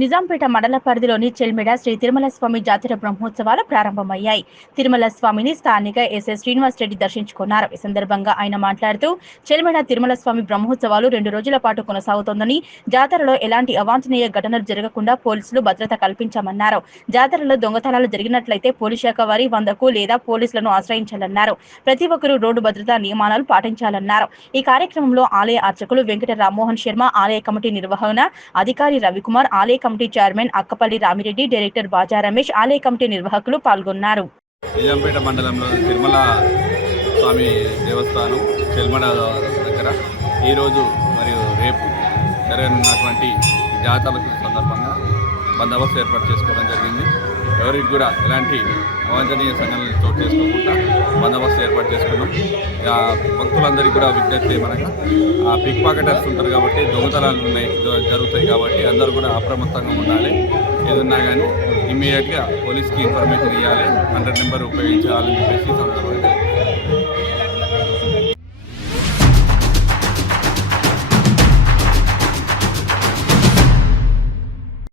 నిజాంపేట మండల పరిధిలోని చెల్మెడ శ్రీ తిరుమల స్వామి జాతర బ్రహ్మోత్సవాలు ప్రారంభమయ్యాయి. తిరుమల స్వామిని స్థానిక ఎస్ఎస్ శ్రీనివాస్ రెడ్డి దర్శించుకున్నారు. ఈ సందర్భంగా ఆయన మాట్లాడుతూ చెల్మెడ తిరుమల స్వామి బ్రహ్మోత్సవాలు 2 రోజుల పాటు కొనసాగుతోందని, జాతరలో ఎలాంటి అవాంఛనీయ ఘటనలు జరగకుండా పోలీసులు భద్రత కల్పించామన్నారు. జాతరలో దొంగతనాలు జరిగినట్లయితే పోలీస్ శాఖ వారి 100కు లేదా పోలీసులను ఆశ్రయించాలన్నారు. ప్రతి ఒక్కరూ రోడ్డు భద్రతా నియమాలను పాటించాలన్నారు. ఈ కార్యక్రమంలో ఆలయ అర్చకులు వెంకట రామ్మోహన్ శర్మ, ఆలయ కమిటీ నిర్వహణ అధికారి రవికుమార్, ఆలయ committee chairman Akkapalli Ramireddy, director బాజా రమేష్, ఆలయ కమిటీ నిర్వాహకులు పాల్గొన్నారు. నిజాంపేట మండలంలో తిరుమల స్వామి దేవస్థానం చెల్మడ దగ్గర ఈరోజు మరియు రేపు జరగనున్నటువంటి జాతర సందర్భంగా బందోబస్తు ఏర్పాటు చేసుకోవడం జరిగింది. ఎవరికి కూడా ఎలాంటి అవాంఛనీయ సంఘటనలు చోటు చేసుకోకుండా బందోబస్తు ఏర్పాటు చేసుకున్నాం. భక్తులందరికీ కూడా విజ్ఞప్తి మనకు పిక్ పాకెటర్స్ ఉంటారు కాబట్టి దొంగతనాలు జరుగుతాయి కాబట్టి అందరూ కూడా అప్రమత్తంగా ఉండాలి. ఏదన్నా కానీ ఇమ్మీడియట్గా పోలీస్కి ఇన్ఫర్మేషన్ ఇవ్వాలి, 100 నెంబర్ ఉపయోగించాలని చెప్పేసి సందర్భంగా